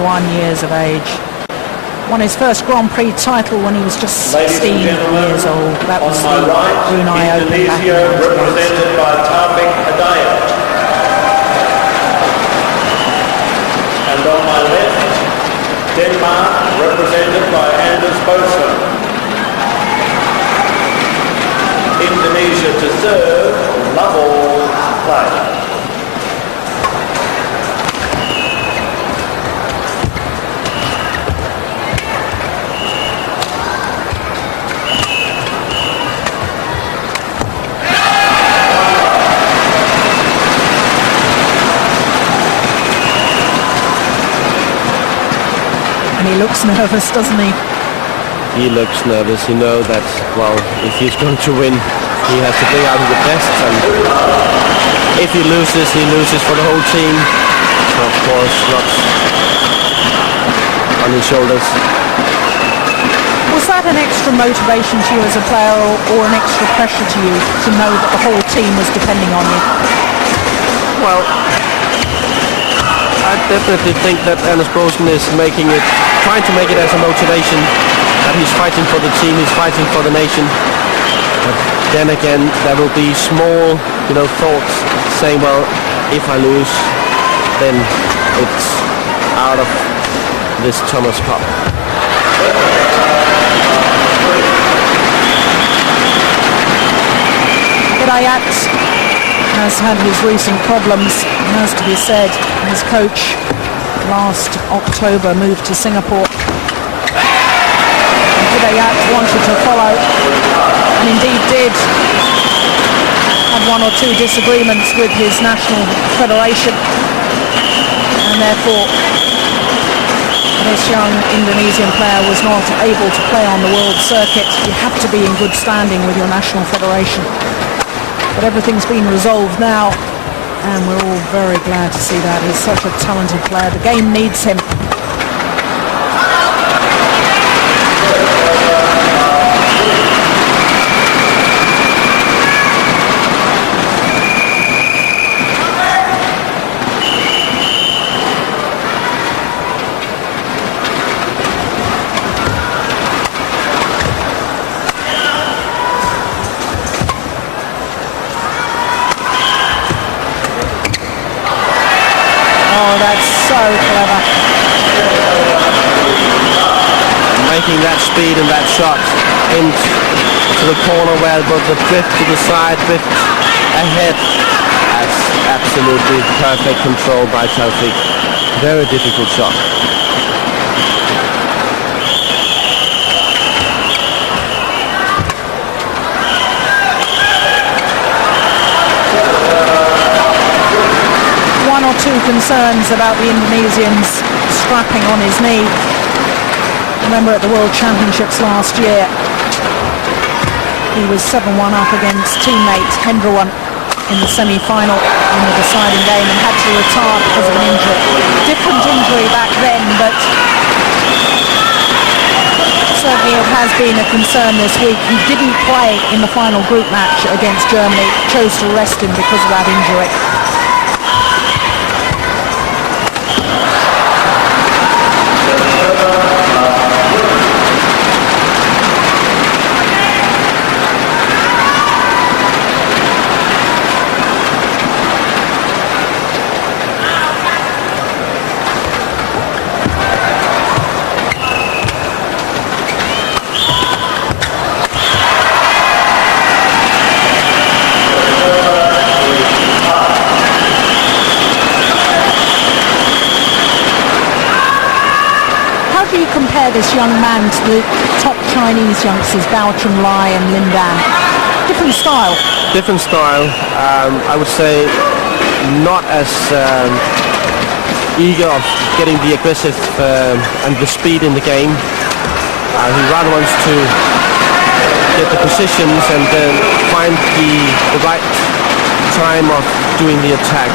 years of age. Won his first Grand Prix title when he was just 16 years old. That was the Brunei Open back in represented by Taufik, Hidayat. And on my left, Denmark, represented by Boesen. Indonesia to serve, love all, play. He looks nervous, doesn't he? He looks nervous. You know that, well, if he's going to win, he has to bring out the best. And if he loses for the whole team. So of course, not on his shoulders. Was that an extra motivation to you as a player, or an extra pressure to you to know that the whole team was depending on you? Well, I definitely think that Boesen is trying to make it as a motivation, that he's fighting for the team, he's fighting for the nation. But then again, there will be small, thoughts saying, well, if I lose, then it's out of this Thomas Cup. Hidayat has had his recent problems, it has to be said. His coach last October moved to Singapore. Hidayat wanted to follow, and indeed did. Had one or two disagreements with his national federation, and therefore this young Indonesian player was not able to play on the world circuit. You have to be in good standing with your national federation. But everything's been resolved now, and we're all very glad to see that. He's such a talented player. The game needs him. So clever. Making that speed and that shot into the corner where both the drift to the side, drift ahead. That's absolutely perfect control by Taufik. Very difficult shot. Two concerns about the Indonesians strapping on his knee. Remember at the World Championships last year, he was 7-1 up against teammate Hendrawan in the semi-final in the deciding game and had to retire because of an injury. Different injury back then, but certainly it has been a concern this week. He didn't play in the final group match against Germany, chose to rest him because of that injury. This young man to the top Chinese youngsters, Bao Chunlai and Lin Dan. Different style. Different style. I would say not as eager of getting the aggressive and the speed in the game. He rather wants to get the positions and find the right time of doing the attack.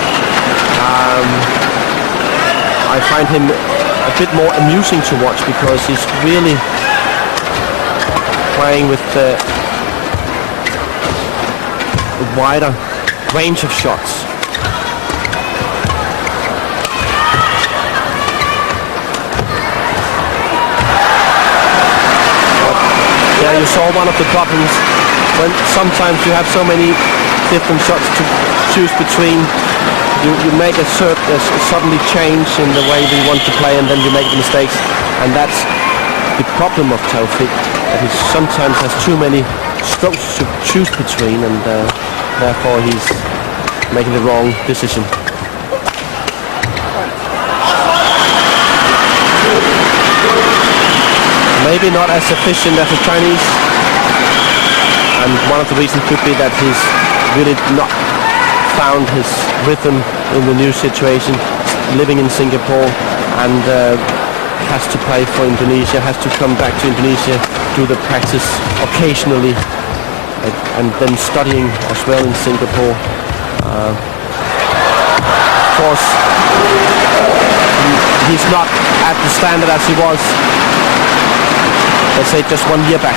I find him a bit more amusing to watch because he's really playing with the wider range of shots. you saw one of the problems when sometimes you have so many different shots to choose between. You make a suddenly change in the way we want to play, and then you make the mistakes, and that's the problem of Taufik, that he sometimes has too many strokes to choose between, and therefore he's making the wrong decision. Maybe not as efficient as the Chinese, and one of the reasons could be that he's really not found his rhythm in the new situation, living in Singapore, and has to play for Indonesia, has to come back to Indonesia, do the practice occasionally, and then studying as well in Singapore. Of course, he's not at the standard as he was, let's say, just 1 year back.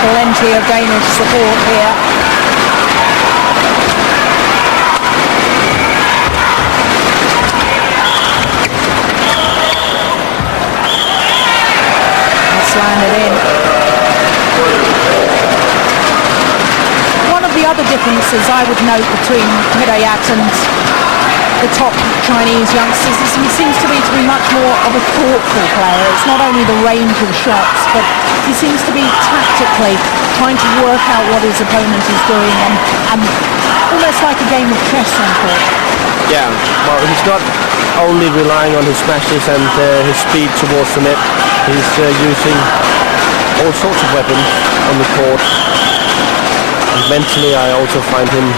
Plenty of Danish support here. That's landed in. One of the other differences I would note between Hidayat and the top Chinese youngsters is he seems to be much more of a thoughtful player. It's not only the range of shots, but he seems to be tactically trying to work out what his opponent is doing, and almost like a game of chess on court. Yeah, well, he's not only relying on his smashes and his speed towards the net. He's using all sorts of weapons on the court. And mentally, I also find him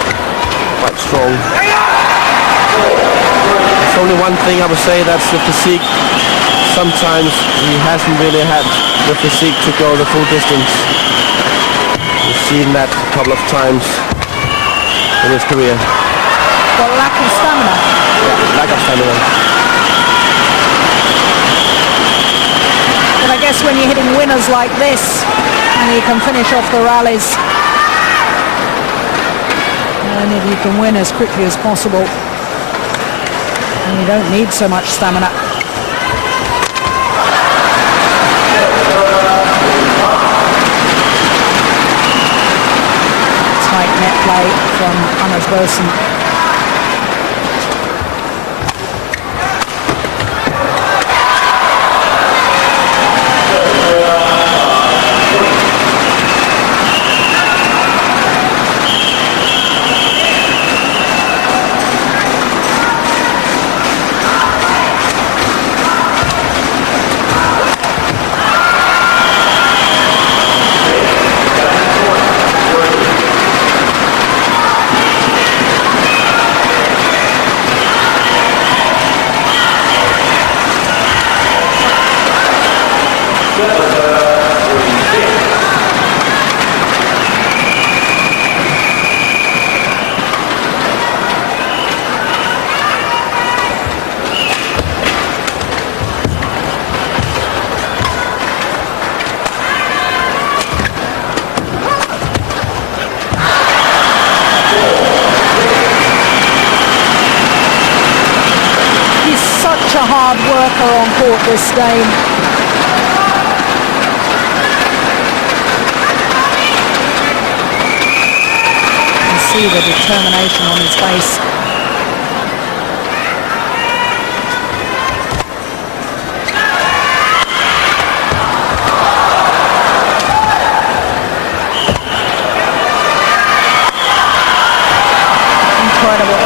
quite strong. There's only one thing I would say, that's the physique. Sometimes he hasn't really had the physique to go the full distance. We've seen that a couple of times in his career. Got lack of stamina. Yeah, lack of stamina. But I guess when you're hitting winners like this, and you can finish off the rallies, and if you can win as quickly as possible, and you don't need so much stamina. Tight net play from Boesen. Hard worker on court this game. You can see the determination on his face. Incredible.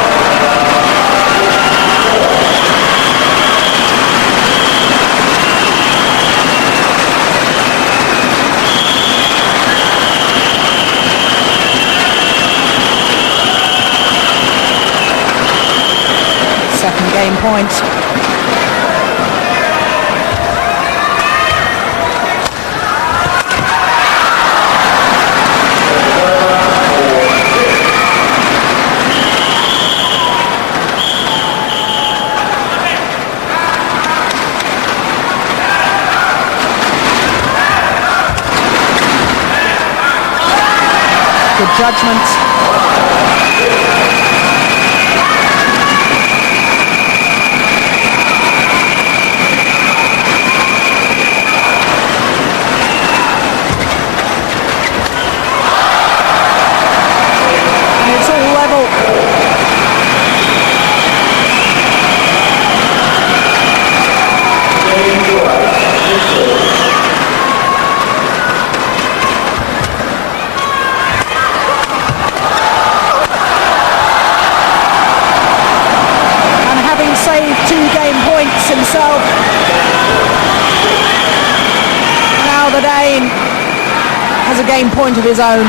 Second game point. judgment. And it's all level. Saved 2 game points himself. Now the Dane has a game point of his own.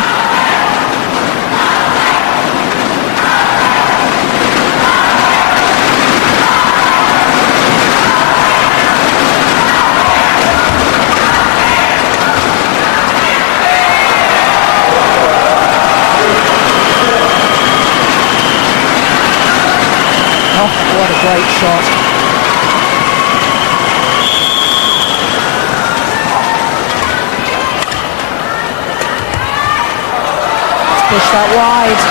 Oh, what a great shot. Let's push that wide.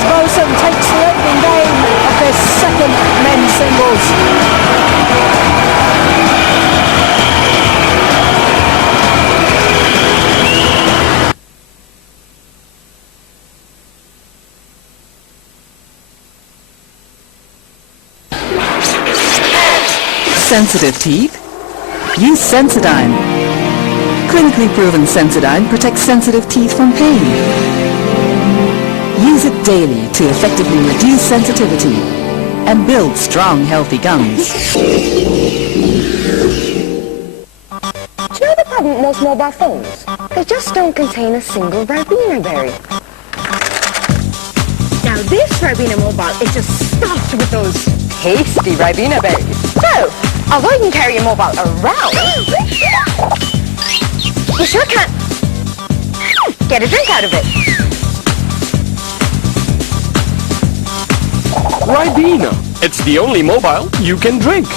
Boesen takes the opening game of this second men's singles. Sensitive teeth? Use Sensodyne. Clinically proven Sensodyne protects sensitive teeth from pain. Use it daily to effectively reduce sensitivity and build strong, healthy gums. Do you know the problem with most mobile phones? They just don't contain a single Ribena berry. Now this Ribena mobile is just stuffed with those tasty Ribena berries. So, although you can carry your mobile around, you sure can't get a drink out of it. Ribena. It's the only mobile you can drink.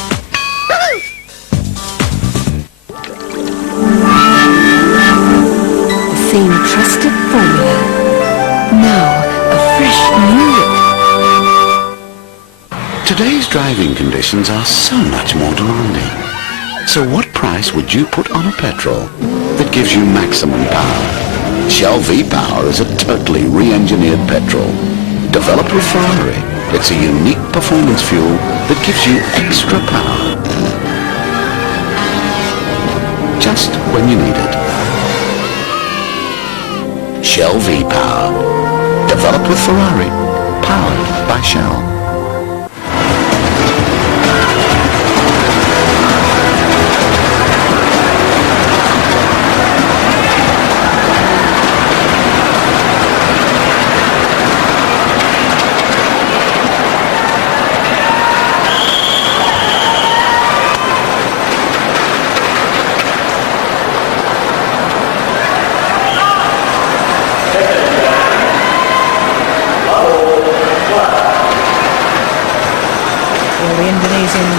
The same trusted formula. Now, a fresh new look. Today's driving conditions are so much more demanding. So what price would you put on a petrol that gives you maximum power? Shell V-Power is a totally re-engineered petrol. Developed with Ferrari, it's a unique performance fuel that gives you extra power. Just when you need it. Shell V-Power. Developed with Ferrari. Powered by Shell.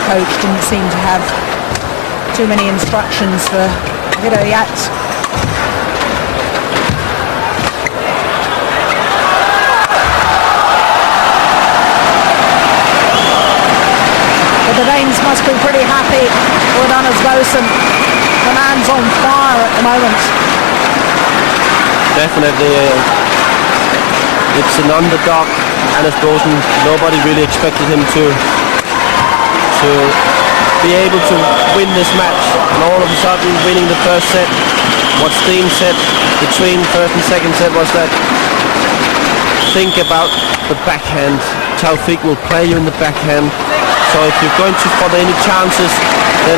Coach didn't seem to have too many instructions for Hidayat. But the Danes must be pretty happy with Anders Boesen. The man's on fire at the moment. Definitely, it's an underdog, Anders Boesen. Nobody really expected him to be able to win this match, and all of a sudden winning the first set. What Steen said between first and second set was that think about the backhand. Taufik will play you in the backhand, so if you're going to for any chances, then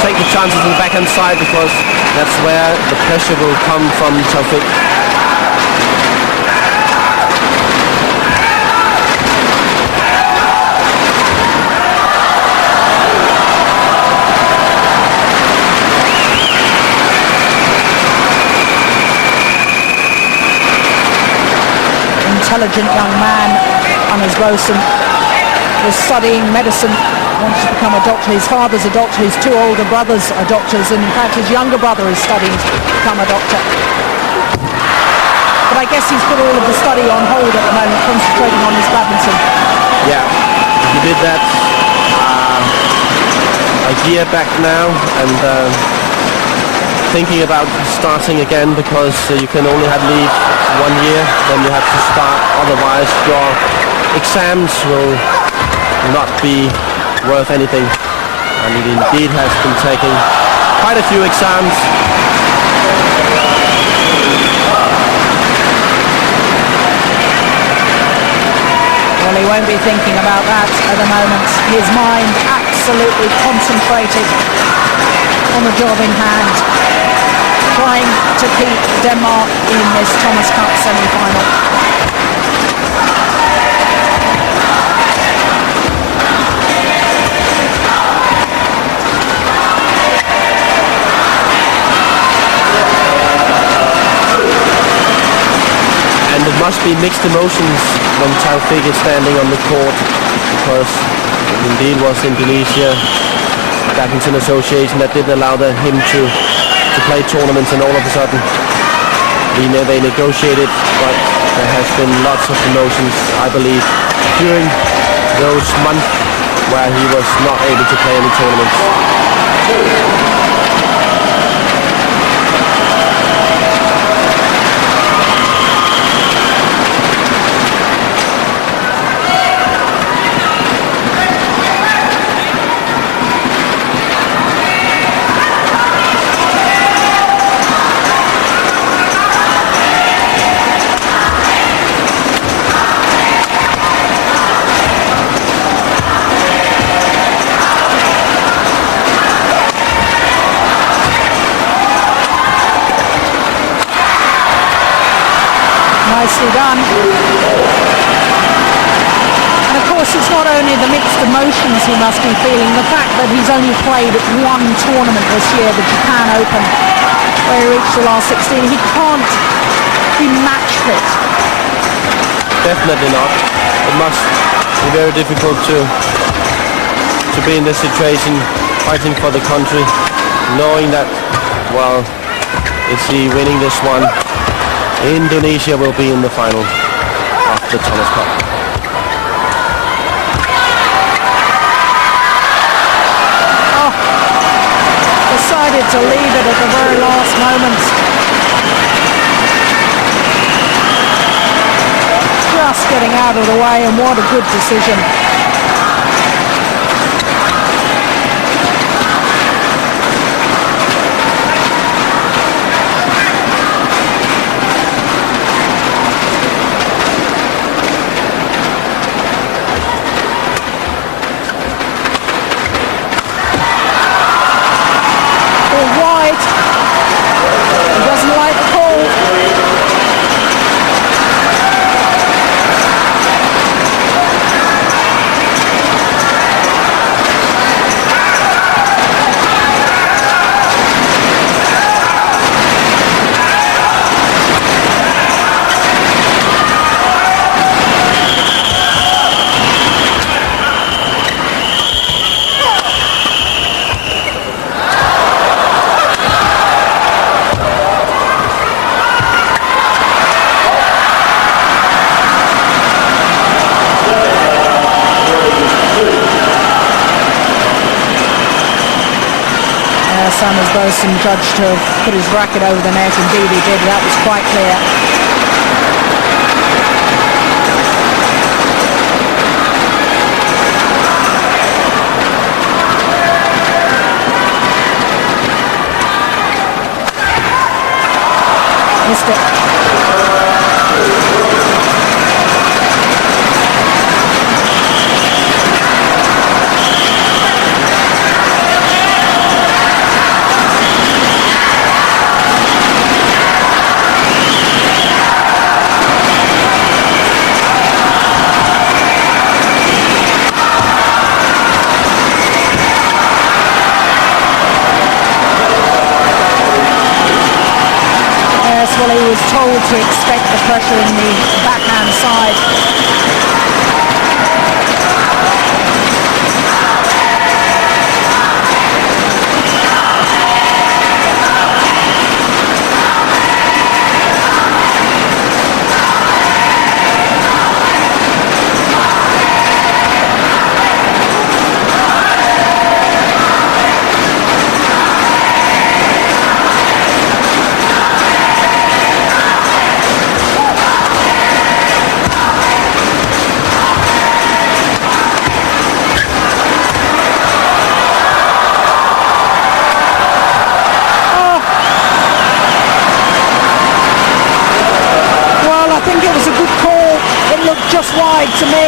take the chances on the backhand side, because that's where the pressure will come from Taufik. intelligent young man. Anders Boesen was studying medicine, wanted to become a doctor. His father's a doctor, his two older brothers are doctors, and in fact his younger brother is studying to become a doctor. But I guess he's put all of the study on hold at the moment, concentrating on his badminton. Yeah, he did that a year back now, and thinking about starting again, because you can only have leave 1 year, then you have to start, otherwise your exams will not be worth anything. And it indeed has been taking quite a few exams. Well, he won't be thinking about that at the moment. His mind absolutely concentrated on the job in hand, trying to keep Denmark in this Thomas Cup semi-final. And it must be mixed emotions when Taufik is standing on the court, because it indeed was Indonesia Badminton Association that didn't allow him to play tournaments, and all of a sudden they negotiated, but there has been lots of emotions, I believe, during those months where he was not able to play any tournaments. Nicely done. And of course it's not only the mixed emotions he must be feeling, the fact that he's only played one tournament this year, the Japan Open, where he reached the last 16. He can't be match fit. Definitely not. It must be very difficult to be in this situation, fighting for the country, knowing that, well, is he winning this one? Indonesia will be in the final of the Thomas Cup. Oh, decided to leave it at the very last moment. Just getting out of the way, and what a good decision. Anders Boesen judged to have put his racket over the net. Indeed he did, that was quite clear. Missed it. Well, he was told to expect the pressure in the backhand side. Just wide to me.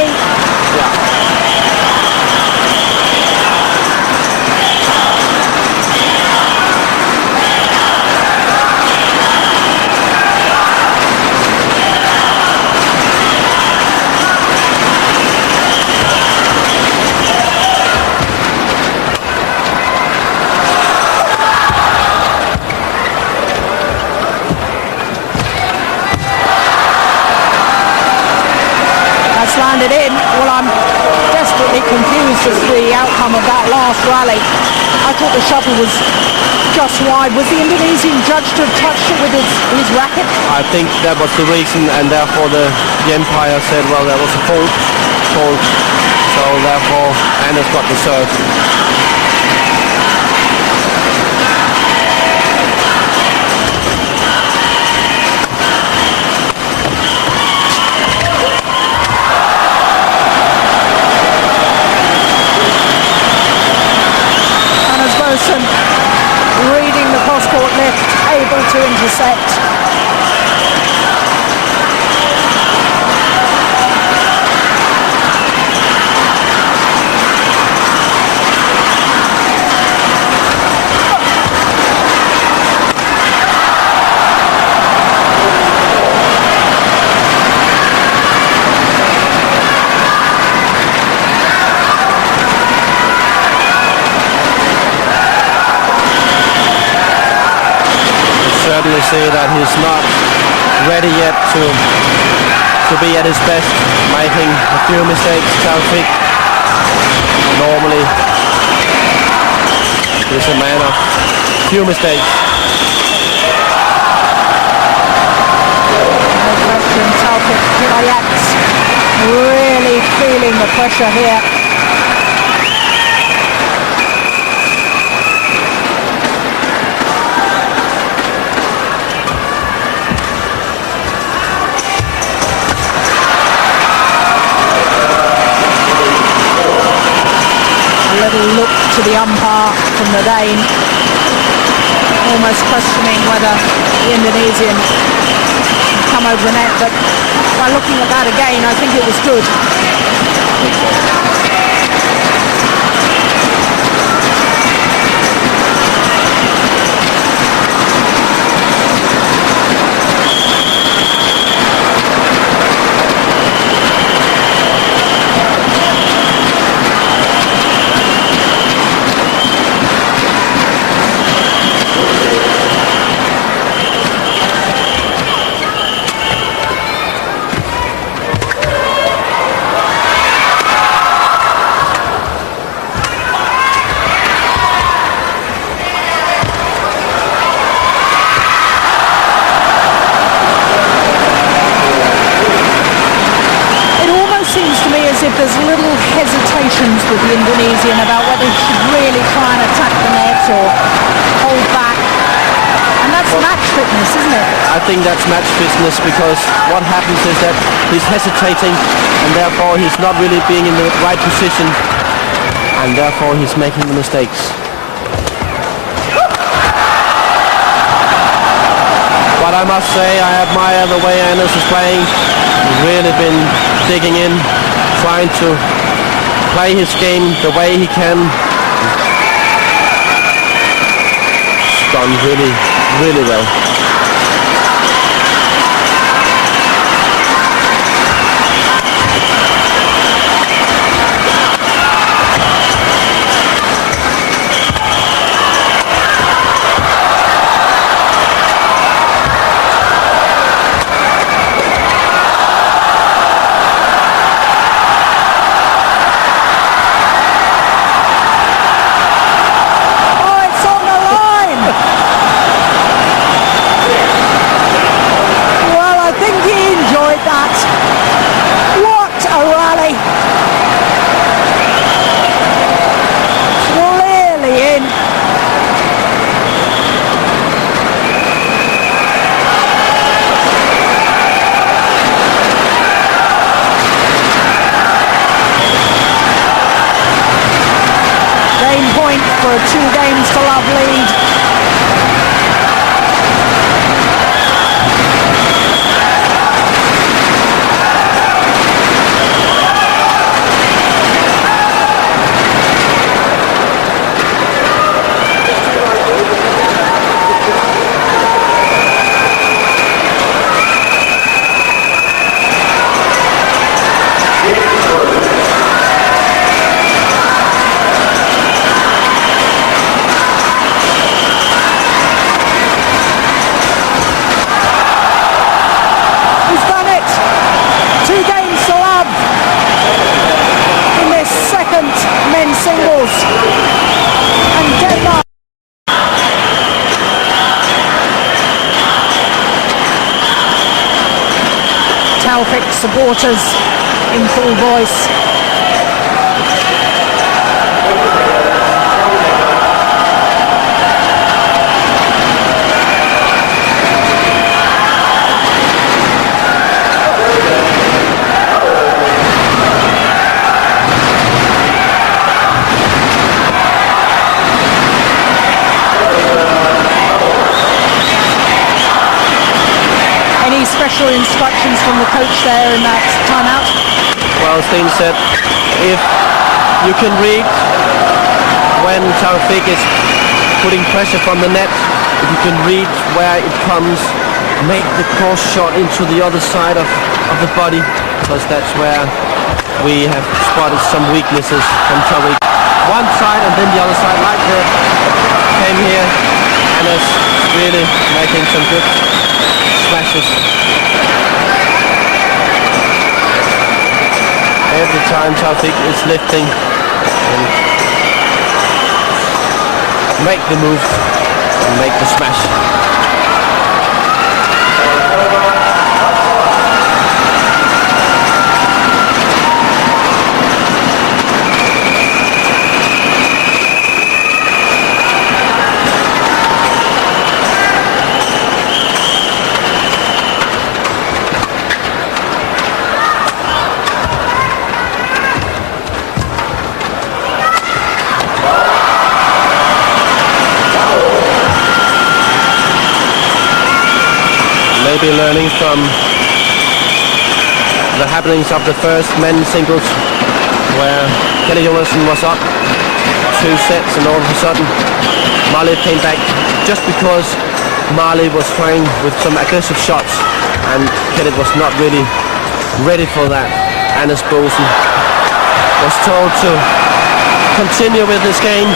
Landed in. Well, I'm desperately confused as to the outcome of that last rally. I thought the shuttle was just wide. Was the Indonesian judge to have touched it with his racket? I think that was the reason, and therefore the umpire said, well, that was a fault. So therefore Anders got the serve. Boesen reading the cross-court lift, able to intercept. Certainly see that he's not ready yet to be at his best, making a few mistakes. Taufik normally is a man of few mistakes. No question, Taufik Hidayat really feeling the pressure here. Look to the umpire from the Dane, almost questioning whether the Indonesian come over the net, but by looking at that again, I think it was good. There's little hesitations with the Indonesian about whether he should really try and attack the net or hold back. And that's match fitness, isn't it? I think that's match fitness, because what happens is that he's hesitating and therefore he's not really being in the right position, and therefore he's making the mistakes. But I must say, I admire the way Anders is playing. He's really been digging in, trying to play his game the way he can. He's done really, really well. for a 2-games-to-love lead. Singles, and Denmark. Taufik supporters in full voice. Special instructions from the coach there in that timeout? Well, Steen said if you can read when Taufik is putting pressure from the net, if you can read where it comes, make the cross shot into the other side of the body, because that's where we have spotted some weaknesses from Taufik. One side and then the other side, like that came here, and is really making some good smashes. Every time Taufik is lifting and make the move and make the smash. Maybe learning from the happenings of the first men's singles, where Kenny Jonassen was up 2 sets and all of a sudden Marley came back just because Marley was trying with some aggressive shots and Kenny was not really ready for that. Anders Boesen was told to continue with his game.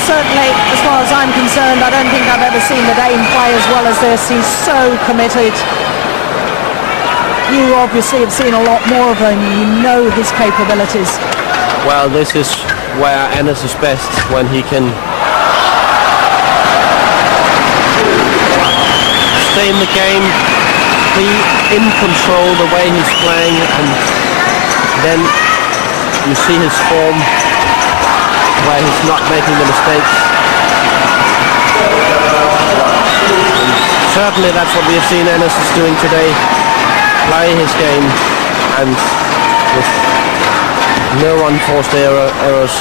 Certainly, as far as I'm concerned, I don't think I've ever seen the Dane play as well as this. He's so committed. You obviously have seen a lot more of him. You know his capabilities. Well, this is where Anders is best, when he can stay in the game, be in control the way he's playing, and then you see his form where he's not making the mistakes. And certainly that's what we have seen Anders is doing today. Play his game and with no unforced errors.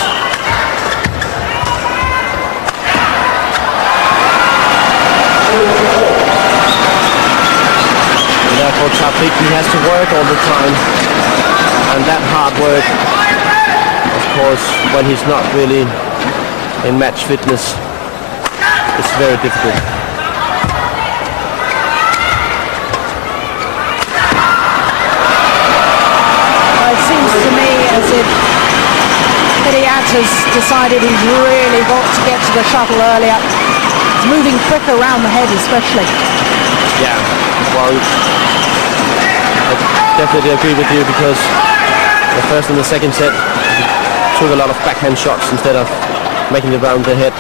And therefore Taufik, he has to work all the time, and that hard work, of course, when he's not really in match fitness, it's very difficult. It seems to me as if Hidayat has decided he's really got to get to the shuttle earlier. He's moving quicker around the head especially. Yeah, well, I definitely agree with you because the first and the second set he took a lot of backhand shots instead of making it around the head.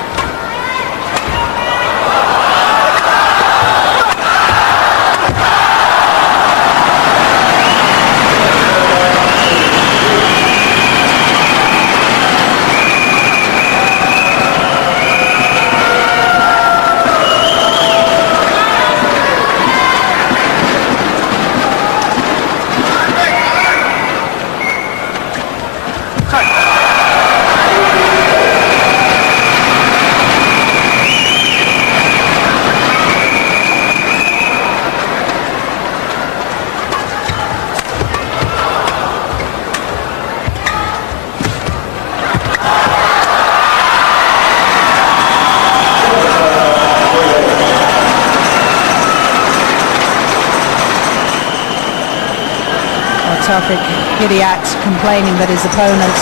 Taufik Hidayat complaining that his opponent's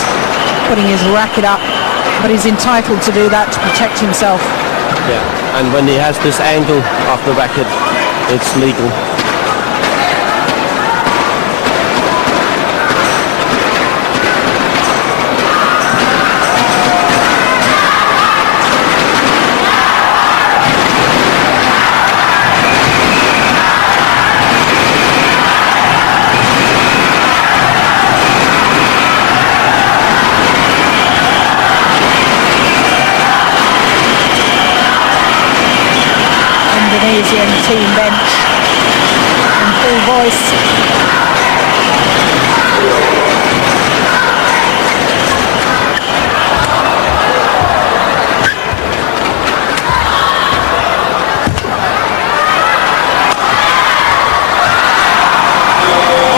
putting his racket up, but he's entitled to do that to protect himself. Yeah, and when he has this angle of the racket, it's legal. Indonesian team bench in full voice.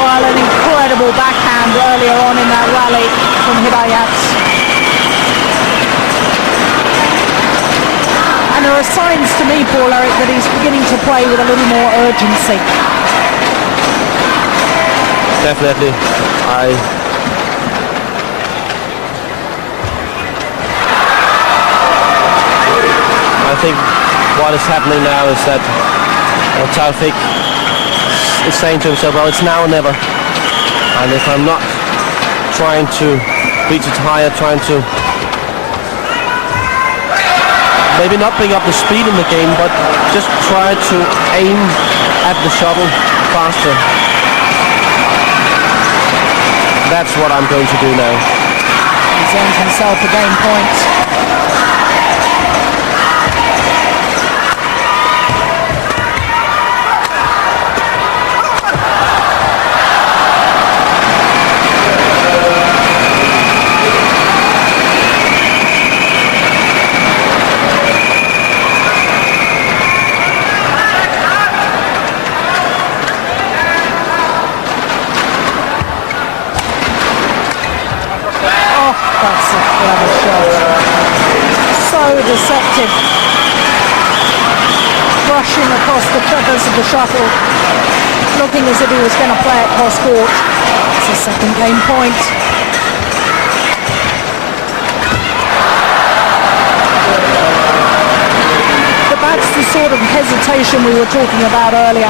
Well, an incredible backhand earlier on in that rally from Hidayat. And there are signs to me, Paul Eric, that he's beginning to play with a little more urgency. Definitely. I think what is happening now is that Taufik is saying to himself, well, it's now or never. And if I'm not trying to reach it higher, trying to maybe not bring up the speed in the game, but just try to aim at the shuttle faster. That's what I'm going to do now. He's earned himself a game point. That's a clever shot. So deceptive. Brushing across the feathers of the shuttle. Looking as if he was going to play it cross court. It's a second game point. But that's the sort of hesitation we were talking about earlier.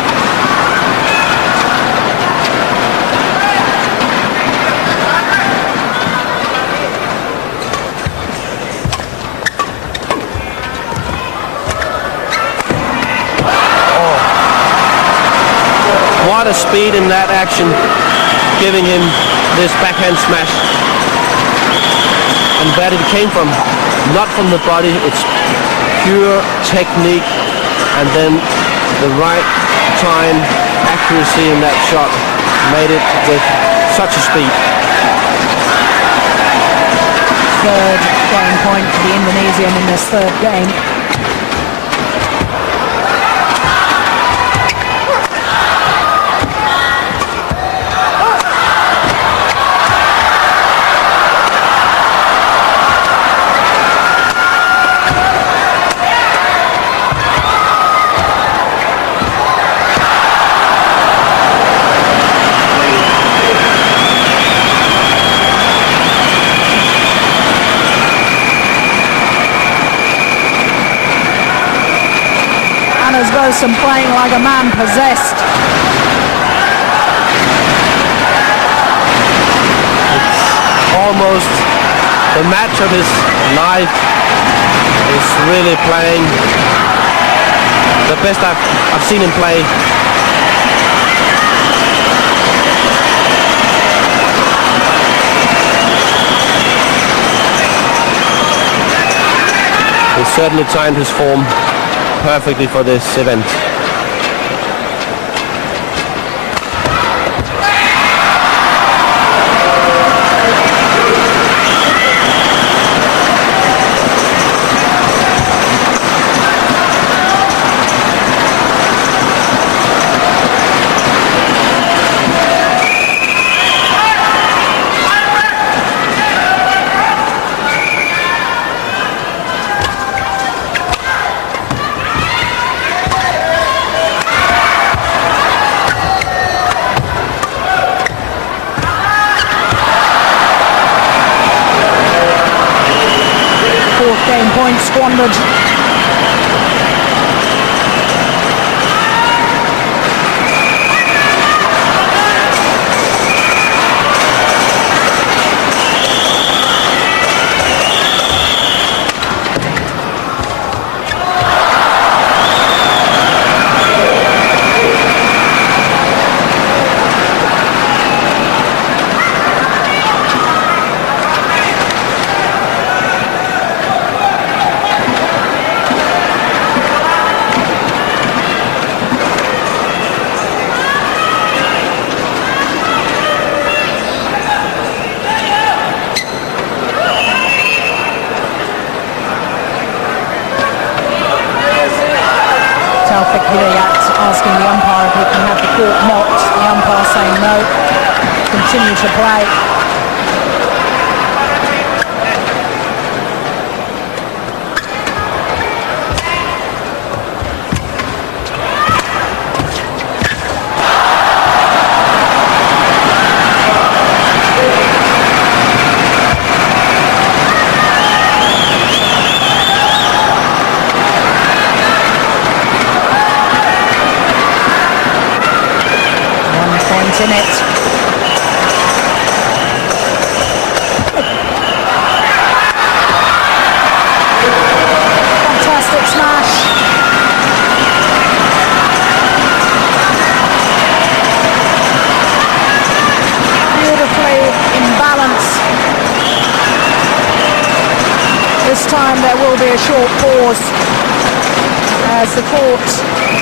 What a speed in that action, giving him this backhand smash. And where it came from, not from the body, it's pure technique, and then the right time, accuracy in that shot made it with such a speed. Third game point for the Indonesian in this third game. Boesen playing like a man possessed. It's almost the match of his life. He's really playing the best I've seen him play. He certainly timed his form perfectly for this event. Game point squandered. Taufik Hidayat asking the umpire if he can have the court mocked. The umpire saying no. Continue to play. In it. Fantastic smash. Beautifully in balance. This time there will be a short pause as the court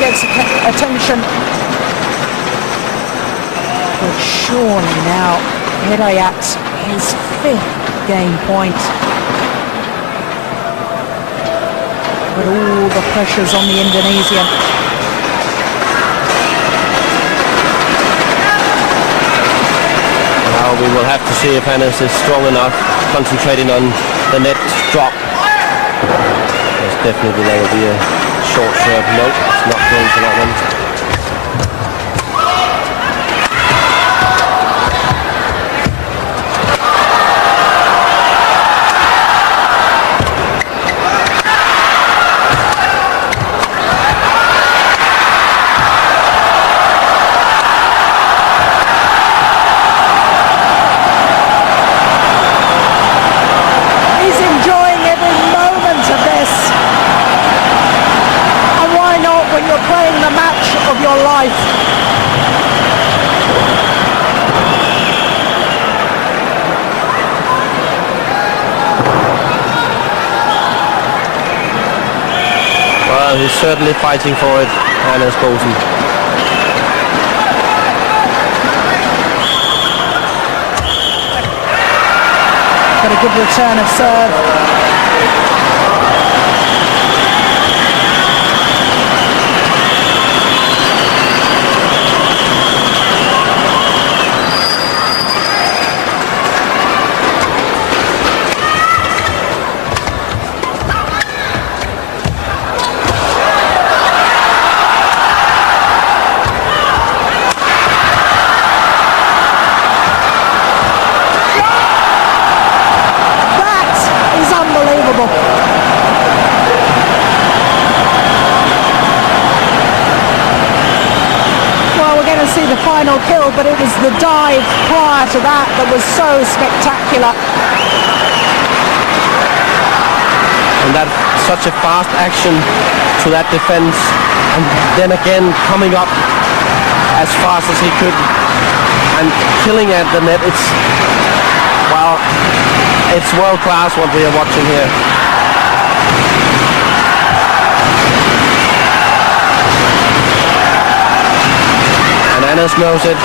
gets attention. But surely now, Hidayat, his 5th game point. But all the pressure's on the Indonesian. Now we will have to see if Hannes is strong enough, concentrating on the net drop. There's definitely there will be a short serve. Nope, it's not going for that one. Well, he's certainly fighting for it, Hannes Boesen. Got a good return of serve. That is see the final kill, but it was the dive prior to that that was so spectacular. And that such a fast action to that defense, and then again coming up as fast as he could and killing at the net. It's, well, it's world class what we are watching here. And Anders knows it.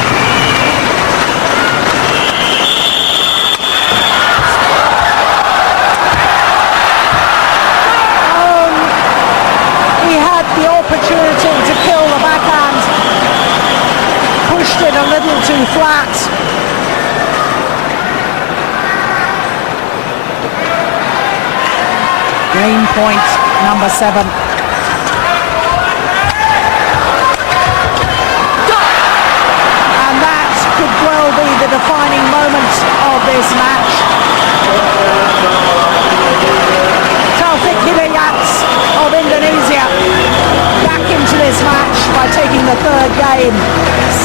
He had the opportunity to kill the backhand, pushed it a little too flat. Game point number 7. And that could well be the defining moment of this match. Taufik Hidayat of Indonesia back into this match by taking the third game,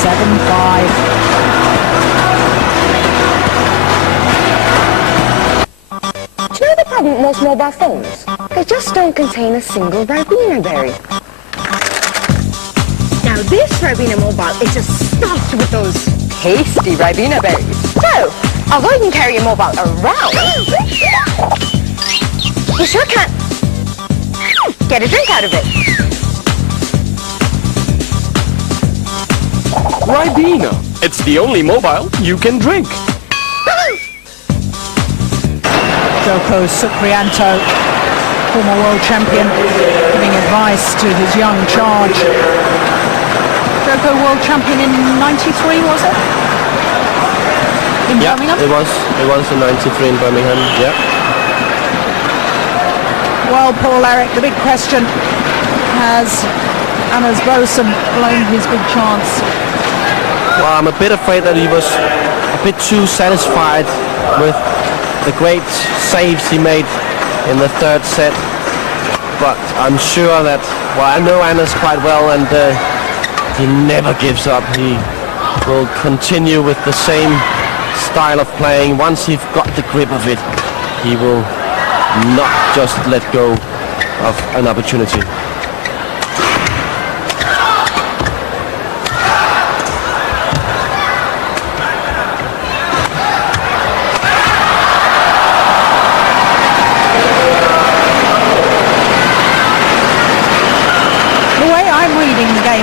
7-5. Do you know the problem with most mobile phones? They just don't contain a single Ribena berry. Now this Ribena mobile is just stuffed with those tasty Ribena berries. So, although you can carry your mobile around, you sure can't get a drink out of it. Ribena. It's the only mobile you can drink. Joko Supriyanto, former world champion, giving advice to his young charge. Joko world champion in 93, was it? In Yeah, Birmingham? it was in 93 in Birmingham, yeah. Well, Paul Eric, the big question, has Anders Boesen blown his big chance? Well, I'm a bit afraid that he was a bit too satisfied with the great saves he made in the third set. But I'm sure that, well, I know Anders quite well, and he never gives up. He will continue with the same style of playing. Once he's got the grip of it, he will not just let go of an opportunity.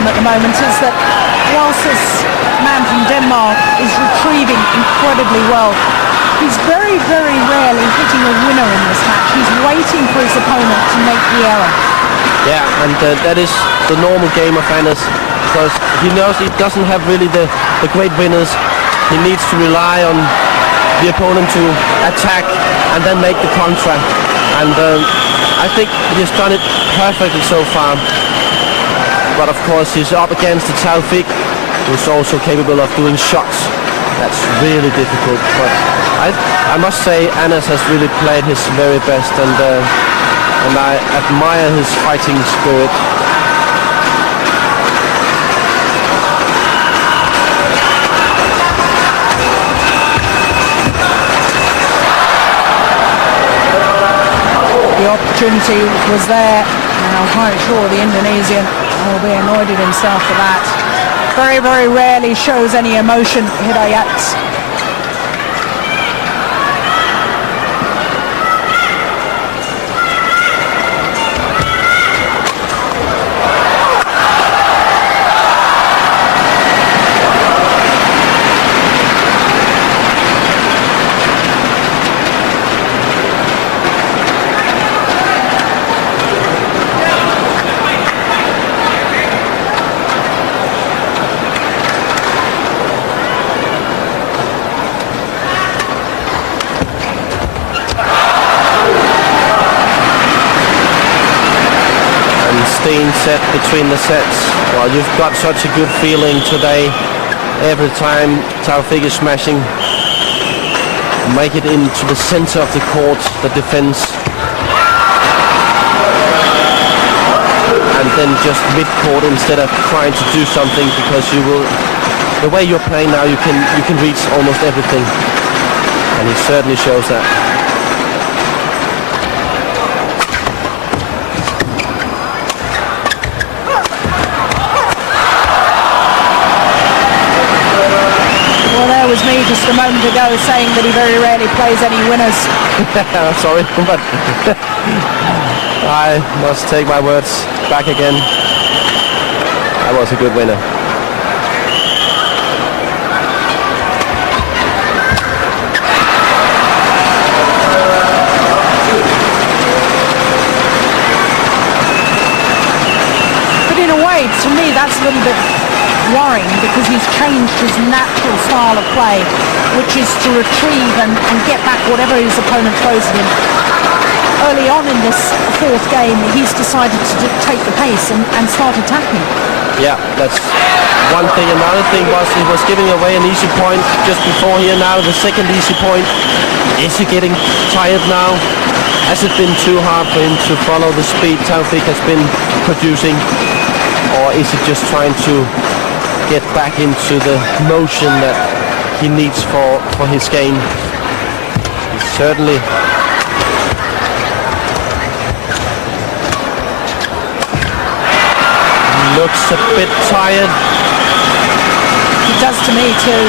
At the moment is that whilst this man from Denmark is retrieving incredibly well, he's very, very rarely hitting a winner in this match. He's waiting for his opponent to make the error. Yeah, and that is the normal game of Anders, because he knows he doesn't have really the great winners. He needs to rely on the opponent to attack and then make the contra. And I think he's done it perfectly so far. But of course he's up against the Taufik, who's also capable of doing shots. That's really difficult. But I must say Anders has really played his very best, and I admire his fighting spirit. The opportunity was there, and I'm quite sure the Indonesian will be annoyed at himself for that. Very, very rarely shows any emotion, Hidayat. Set between the sets. Well, you've got such a good feeling today. Every time Taufik is smashing, make it into the center of the court, the defense, and then just mid-court instead of trying to do something, because you will the way you're playing now, you can reach almost everything, and he certainly shows that. Well, there was me just a moment ago saying that he very rarely plays any winners. Sorry, but I must take my words back again. That was a good winner. But in a way, to me, that's a little bit worrying because he's changed his natural style of play, which is to retrieve and get back whatever his opponent throws at him. Early on in this fourth game, he's decided to take the pace and start attacking. Yeah, that's one thing. Another thing was he was giving away an easy point just before here. Now the second easy point. Is he getting tired now? Has it been too hard for him to follow the speed Taufik has been producing? Or is he just trying to get back into the motion that he needs for his game? He's certainly looks a bit tired. He does to me too.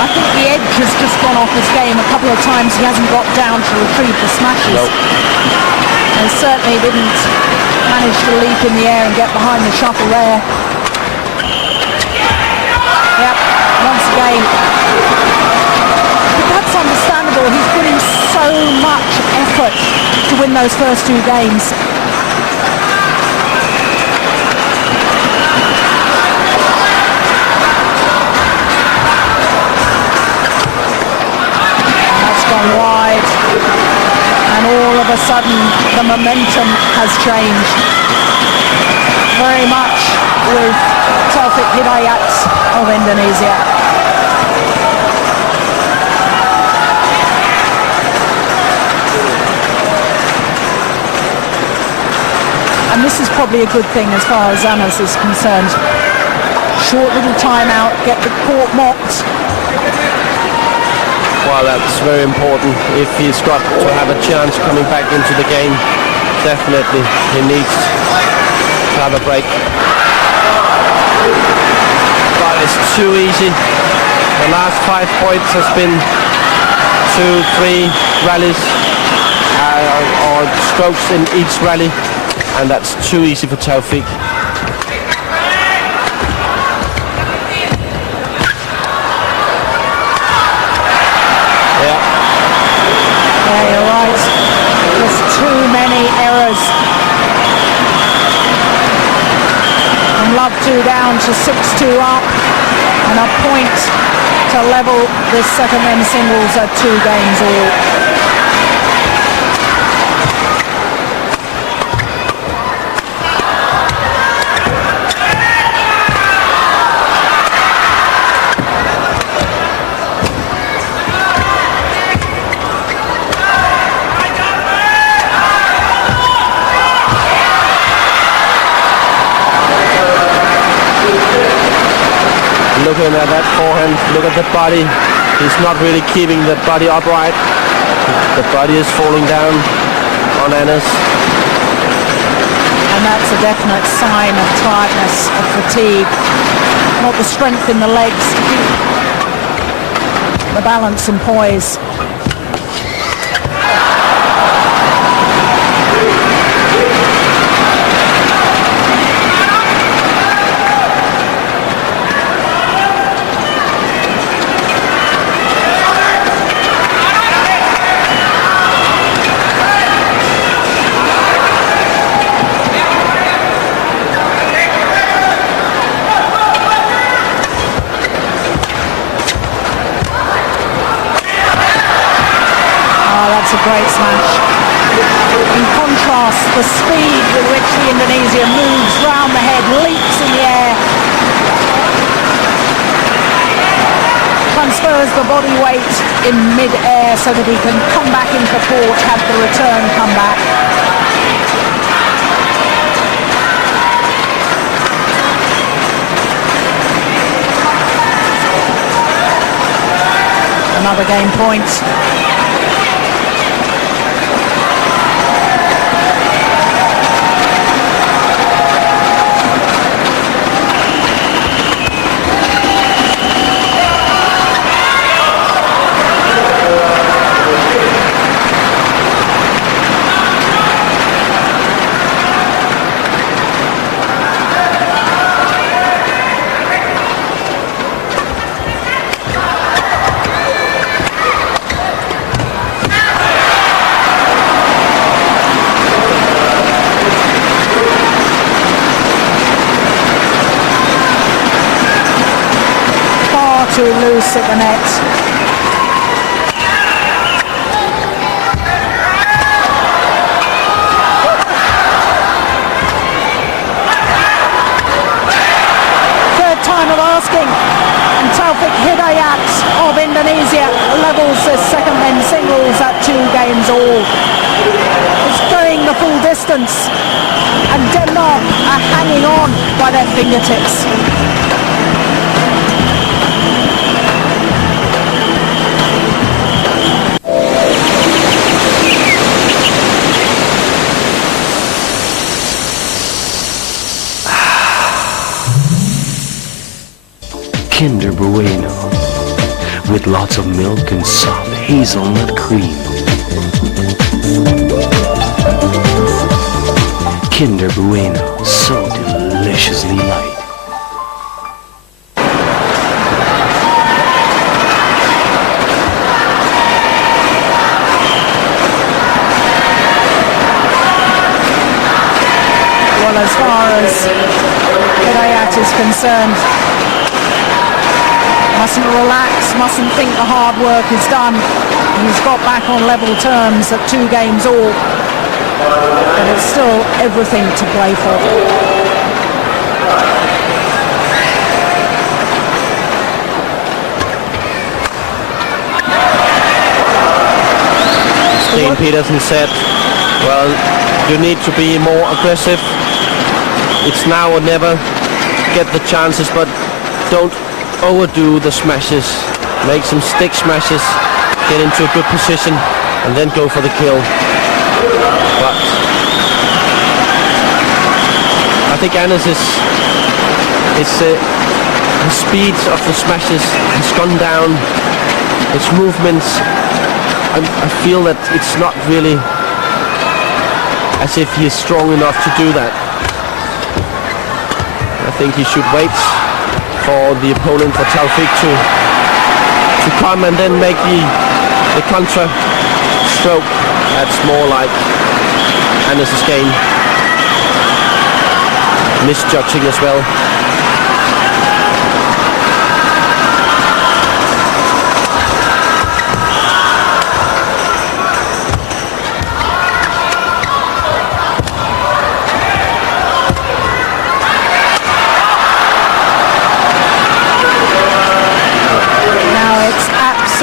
I think the edge has just gone off his game a couple of times. He hasn't got down to retrieve the smashes. Nope. And certainly didn't manage to leap in the air and get behind the shuttle there. Yep, once again. But that's understandable. He's put in so much effort to win those first two games. Wide, and all of a sudden the momentum has changed very much with Taufik Hidayat of Indonesia. And this is probably a good thing as far as Anas is concerned. Short little timeout, get the court mopped. Well, that's very important. If he's got to have a chance coming back into the game, definitely he needs to have a break. But it's too easy. The last 5 points has been 2-3 rallies or strokes in each rally, and that's too easy for Taufik. Love 2 down to 6-2 up, and a point to level this second men's singles at 2 games all. Looking at that forehand, look at the body. He's not really keeping the body upright. The body is falling down on Anas. And that's a definite sign of tiredness, of fatigue. Not the strength in the legs, the balance and poise. Great smash. In contrast, the speed with which the Indonesian moves round the head, leaps in the air, transfers the body weight in mid-air so that he can come back into court, have the return come back. another game point. Too loose at the net. Third time of asking, and Taufik Hidayat of Indonesia levels the second men's singles at 2 games all. It's going the full distance, and Denmark are hanging on by their fingertips. Kinder Bueno with lots of milk and soft hazelnut cream. Kinder Bueno, so deliciously light. Well, as far as Hidayat is concerned, mustn't relax, mustn't think the hard work is done. He's got back on level terms at 2 games all, but it's still everything to play for. Dean Peterson said, well, you need to be more aggressive. It's now or never. Get the chances, but don't overdo the smashes. Make some stick smashes, get into a good position, and then go for the kill. But I think Anders the speed of the smashes has gone down. His movements, I feel that it's not really as if he is strong enough to do that. I think he should wait for the opponent, for Taufik to come and then make the contra stroke. That's more like Anders' game. Misjudging as well.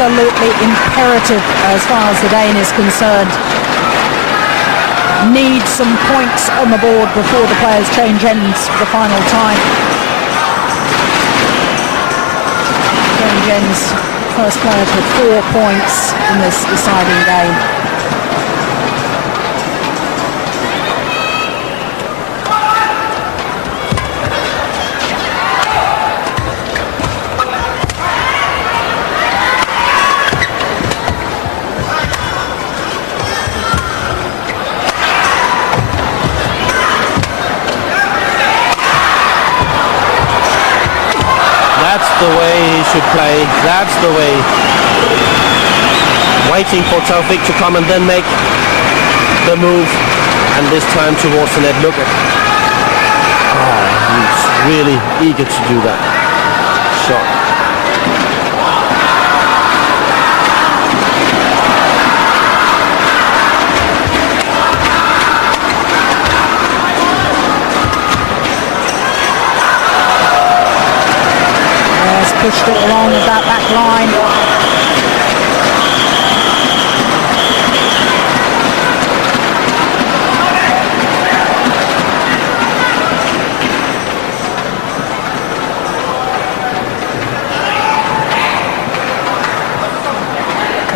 Absolutely imperative as far as the Dane is concerned. Need some points on the board before the players change ends for the final time. Change ends, first players with 4 points in this deciding game. The way he should play, that's the way. Waiting for Taufik to come and then make the move, and this time towards the net. Look at, he's really eager to do that shot. Pushed it along with that back line.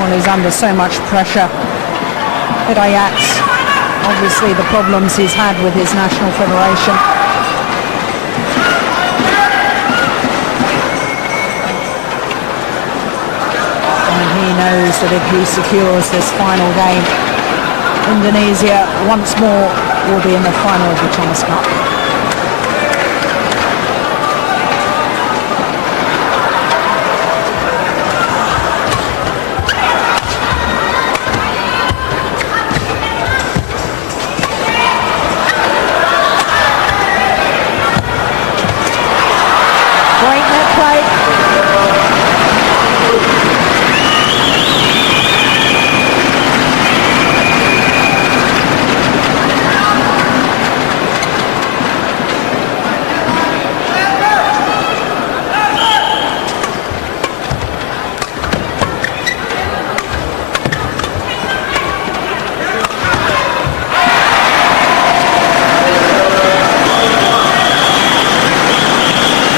Well, he's under so much pressure. Hidayat, obviously the problems he's had with his national federation. And he knows that if he secures this final game, Indonesia once more will be in the final of the Thomas Cup. Great net play.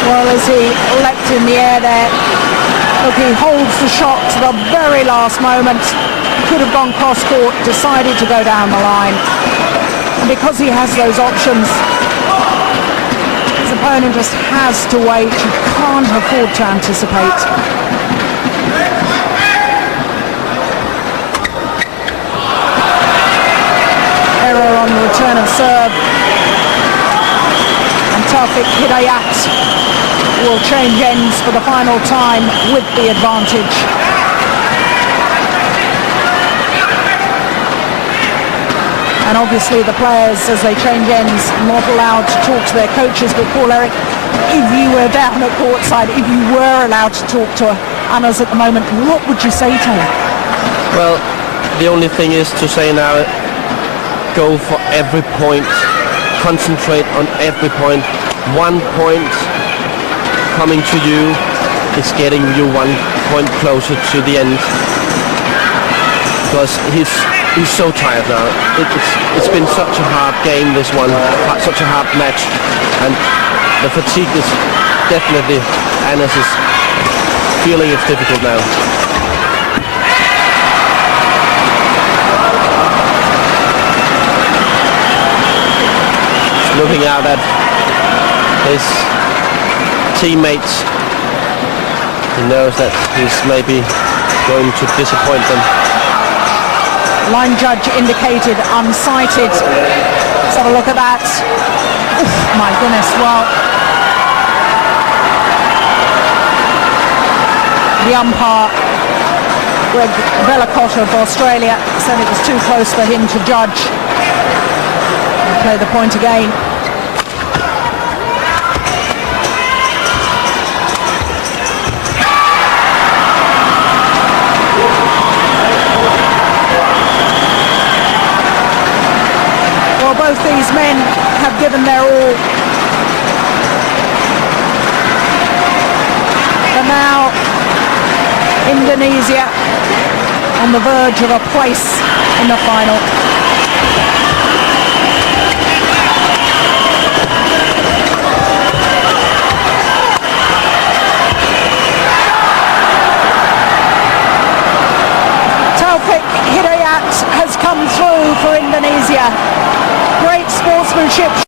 Well, as he leapt in the air there, look, he holds the shot to the very last moment. Could have gone cross court, decided to go down the line. And because he has those options, his opponent just has to wait. You can't afford to anticipate. Error on the return of serve. And Taufik Hidayat will change ends for the final time with the advantage. And obviously the players, as they change ends, not allowed to talk to their coaches. But Paul Eric, if you were down at courtside, if you were allowed to talk to Anas at the moment, what would you say to him? Well, the only thing is to say now, go for every point, concentrate on every point. 1 point coming to you is getting you 1 point closer to the end, because he's so tired now. It's been such a hard game, this one, such a hard match, and the fatigue is definitely, Anas is feeling it's difficult now. He's looking out at his teammates. He knows that he's maybe going to disappoint them. Line judge indicated unsighted. Let's have a look at that. Oof, my goodness, well, the umpire, Greg Vellacott of Australia, said it was too close for him to judge. He'll play the point again. Both these men have given their all. But now Indonesia on the verge of a place in the final. Taufik Hidayat has come through for Indonesia. Great sportsmanship.